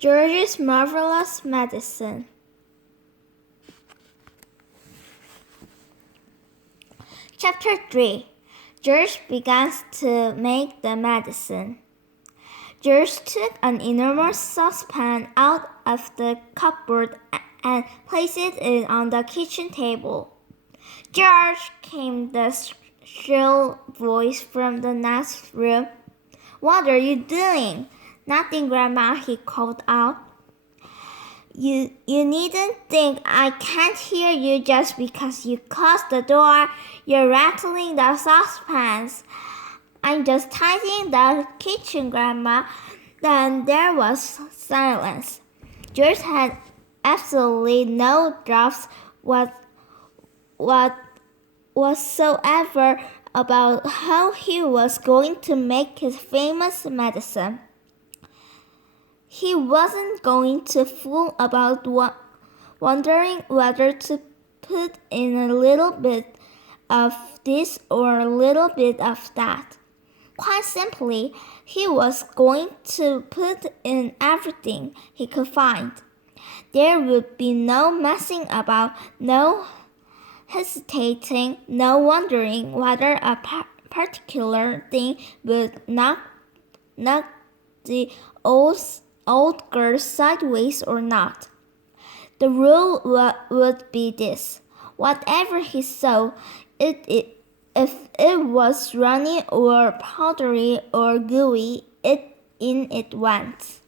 George's Marvellous Medicine. Chapter 3. George begins to make the medicine. George took an enormous saucepan out of the cupboard and placed it on the kitchen table. "George," came the shrill voice from the next room. "What are you doing?" "Nothing, Grandma," he called out. You needn't think I can't hear you just because you closed the door. You're rattling the saucepans." "I'm just tidying the kitchen, Grandma." Then there was silence. George had absolutely no doubts whatsoever about how he was going to make his famous medicine. He wasn't going to fool about wondering whether to put in a little bit of this or a little bit of that. Quite simply, he was going to put in everything he could find. There would be no messing about, no hesitating, no wondering whether a particular thing would knock the old girl sideways or not. The rule would be this: whatever he saw, if it was runny or powdery or gooey, in it went.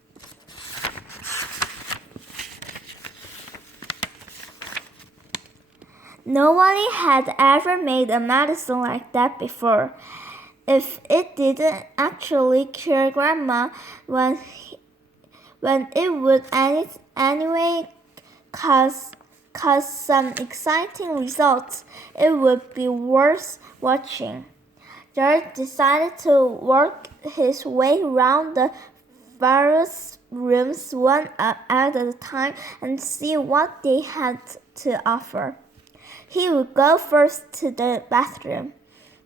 Nobody had ever made a medicine like that before. If it didn't actually cure Grandma, when it would anyway cause some exciting results, it would be worth watching. George decided to work his way around the various rooms one at a time and see what they had to offer. He would go first to the bathroom.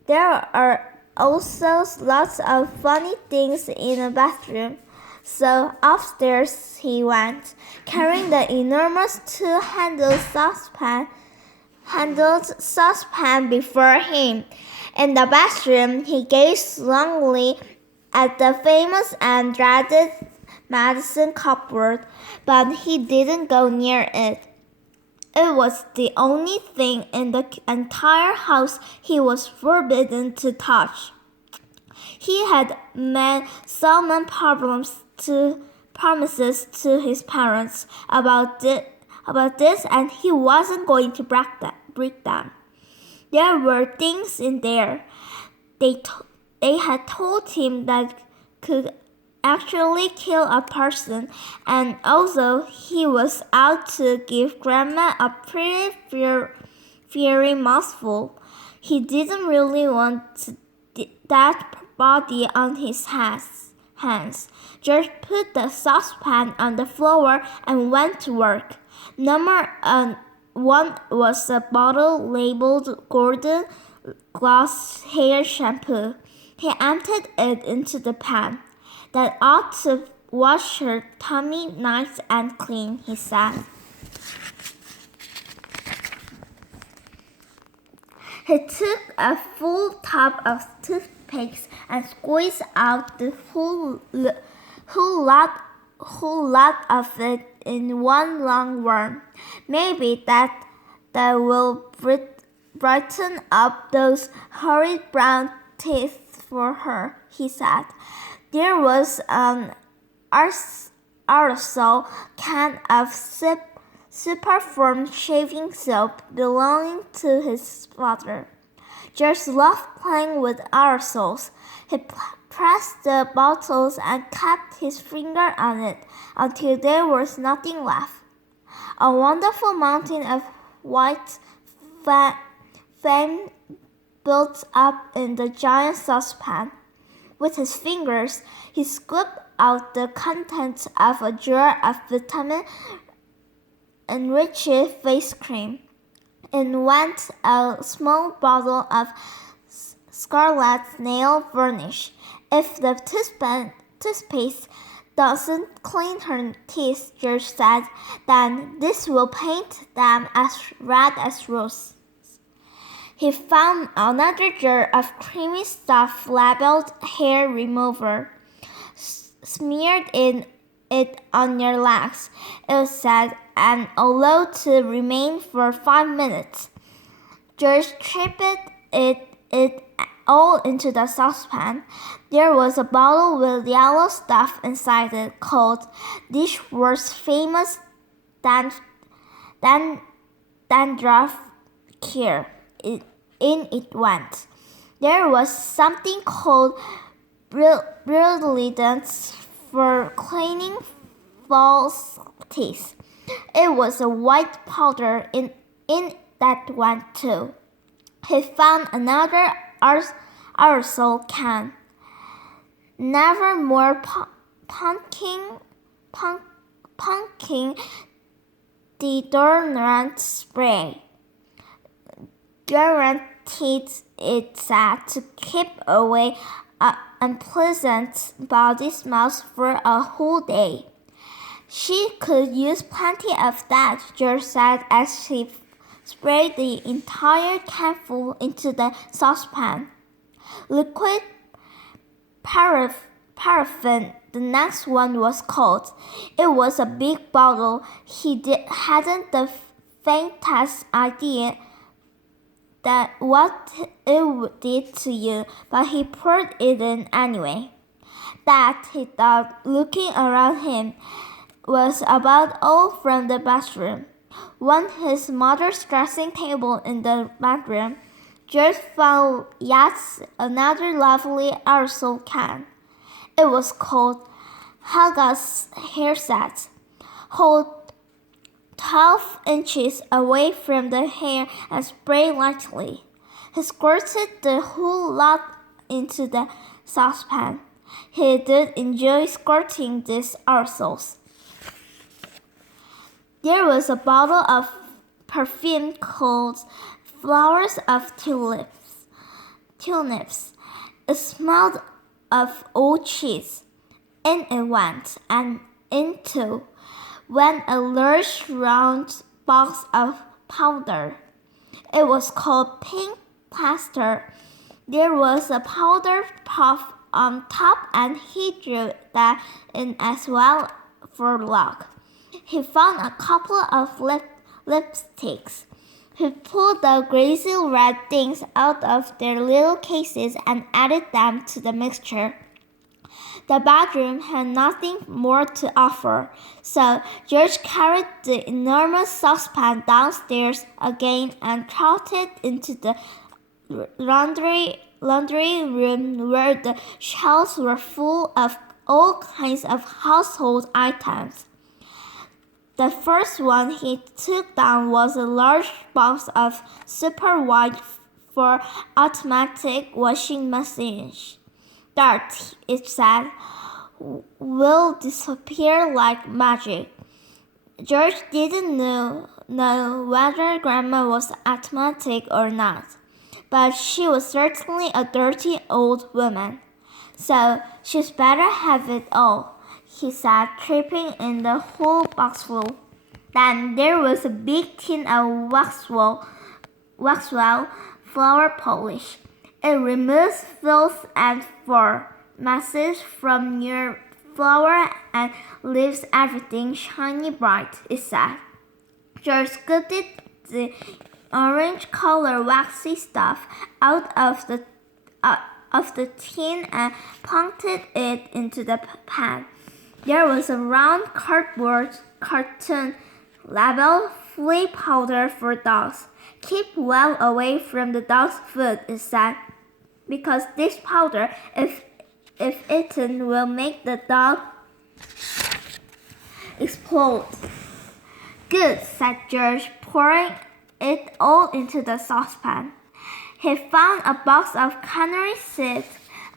There are also lots of funny things in a bathroom. So upstairs he went, carrying the enormous two-handled saucepan before him. In the bathroom, he gazed longingly at the famous and dreaded medicine cupboard, but he didn't go near it. It was the only thing in the entire house he was forbidden to touch. He had made so many promises to his parents about this, and he wasn't going to break them. There were things in there they had told him that could actually kill a person, and also he was out to give Grandma a pretty fiery mouthful. He didn't really want that body on his hands. George put the saucepan on the floor and went to work. Number 1 was a bottle labeled Golden Gloss Hair Shampoo. He emptied it into the pan. "That ought to wash her tummy nice and clean," he said. He took a full tub of toothpicks and squeezed out the whole lot of it in one long worm. "Maybe that will brighten up those horrid brown teeth for her," he said. There was an aerosol can of superform shaving soap belonging to his father. George loved playing with aerosols. He pressed the bottles and kept his finger on it until there was nothing left. A wonderful mountain of white foam built up in the giant saucepan. With his fingers, he scooped out the contents of a jar of vitamin-enriched face cream. In went a small bottle of scarlet nail varnish. If the toothpaste doesn't clean her teeth," George said, "then this will paint them as red as roses." He found another jar of creamy stuff labeled hair remover. "Smeared in it on your legs," it said, "and allow to remain for 5 minutes." George tripped it all into the saucepan. There was a bottle with yellow stuff inside it called Dishwash Famous Dandruff Cure. In it went. There was something called Brilliant for cleaning false teeth. It was a white powder in that went too. He found another aerosol can. Never more pumpkin deodorant spray. Guaranteed, it said, to keep away unpleasant body smells for a whole day. She could use plenty of that, George said as she sprayed the entire canful into the saucepan. Liquid paraffin, the next one was called. It was a big bottle. He hadn't the faintest idea that what it did to you, but he poured it in anyway. That, he thought, looking around him, was about all from the bathroom. On his mother's dressing table in the bedroom, George found yet another lovely aerosol can. It was called Helga's hair set. Hold 12 inches away from the hair and spray lightly. He squirted the whole lot into the saucepan. He did enjoy squirting these aerosols. There was a bottle of perfume called Flowers of Tulips. It smelled of old cheese. In it went, and into went a large round box of powder. It was called pink plaster. There was a powder puff on top, and he drew that in as well for luck. He found a couple of lipsticks. He pulled the greasy red things out of their little cases and added them to the mixture. The bedroom had nothing more to offer, so George carried the enormous saucepan downstairs again and trotted into the laundry room where the shelves were full of all kinds of household items. The first one he took down was a large box of super white for automatic washing machines. Dirt, it said, will disappear like magic. George didn't know whether Grandma was automatic or not, but she was certainly a dirty old woman. So she's better have it all, he said, tripping in the whole boxful. Then there was a big tin of Waxwell flour polish. It removes filth and fur masses from your flour and leaves everything shiny bright, it said. George scooped the orange color waxy stuff out of the tin and plunked it into the pan. There was a round cardboard carton labeled flea powder for dogs. Keep well away from the dog's food, it said, because this powder, if eaten, will make the dog explode. Good, said George, pouring it all into the saucepan. He found a box of canary seeds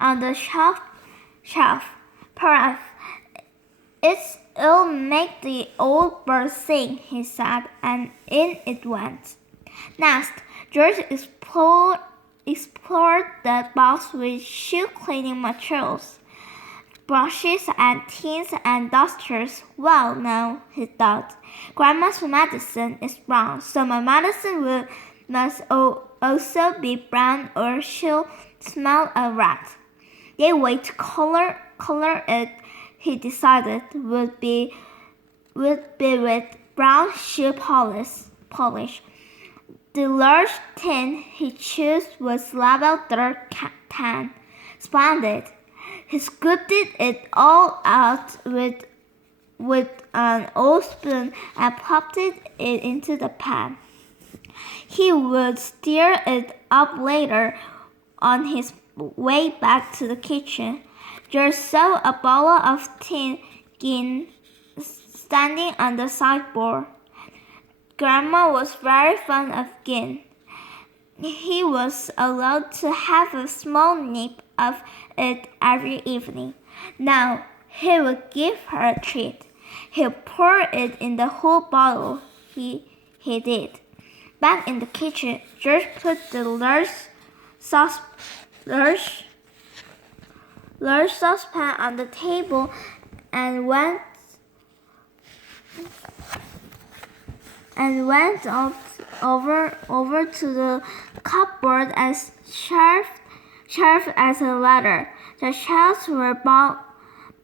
on the shelf. Perhaps it'll make the old bird sing, he said, and in it went. Next, George explored the box with shoe cleaning materials. brushes and tins and dusters. Well, no, he thought. Grandma's medicine is brown, so my medicine must also be brown or she'll smell a rat. The way to color it, he decided, would be with brown shoe polish. The large tin he chose was labeled dark tan. Splendid. He scooped it all out with an old spoon and popped it into the pan. He would stir it up later on his way back to the kitchen. George saw a bottle of tin gin standing on the sideboard. Grandma was very fond of gin. He was allowed to have a small nip of it every evening. Now he would give her a treat. He poured it in the whole bottle. He did. Back in the kitchen, George put the large saucepan on the table and went over to the cupboard as sharp as a ladder. The shelves were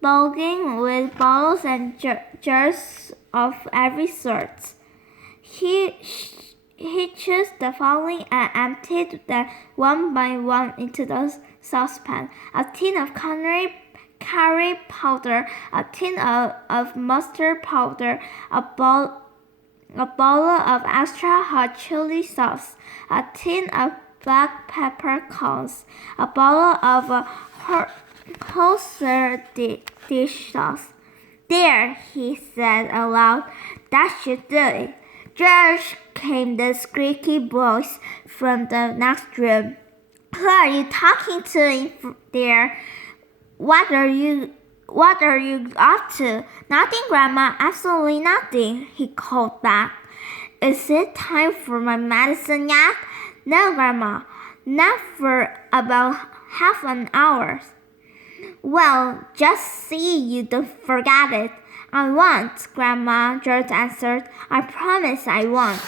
bulging with bottles and jars of every sort. He chose the following and emptied them one by one into the saucepan: a tin of curry powder, a tin of mustard powder, a bottle of extra hot chili sauce, a tin of black pepper corns, a bottle of wholesale dish sauce. There, he said aloud, that should do it. George, came the squeaky voice from the next room. Who are you talking to there? What are you up to? Nothing, Grandma, absolutely nothing, he called back. Is it time for my medicine yet? No, Grandma, not for about half an hour. Well, just see you don't forget it. I won't, Grandma, George answered. I promise I won't.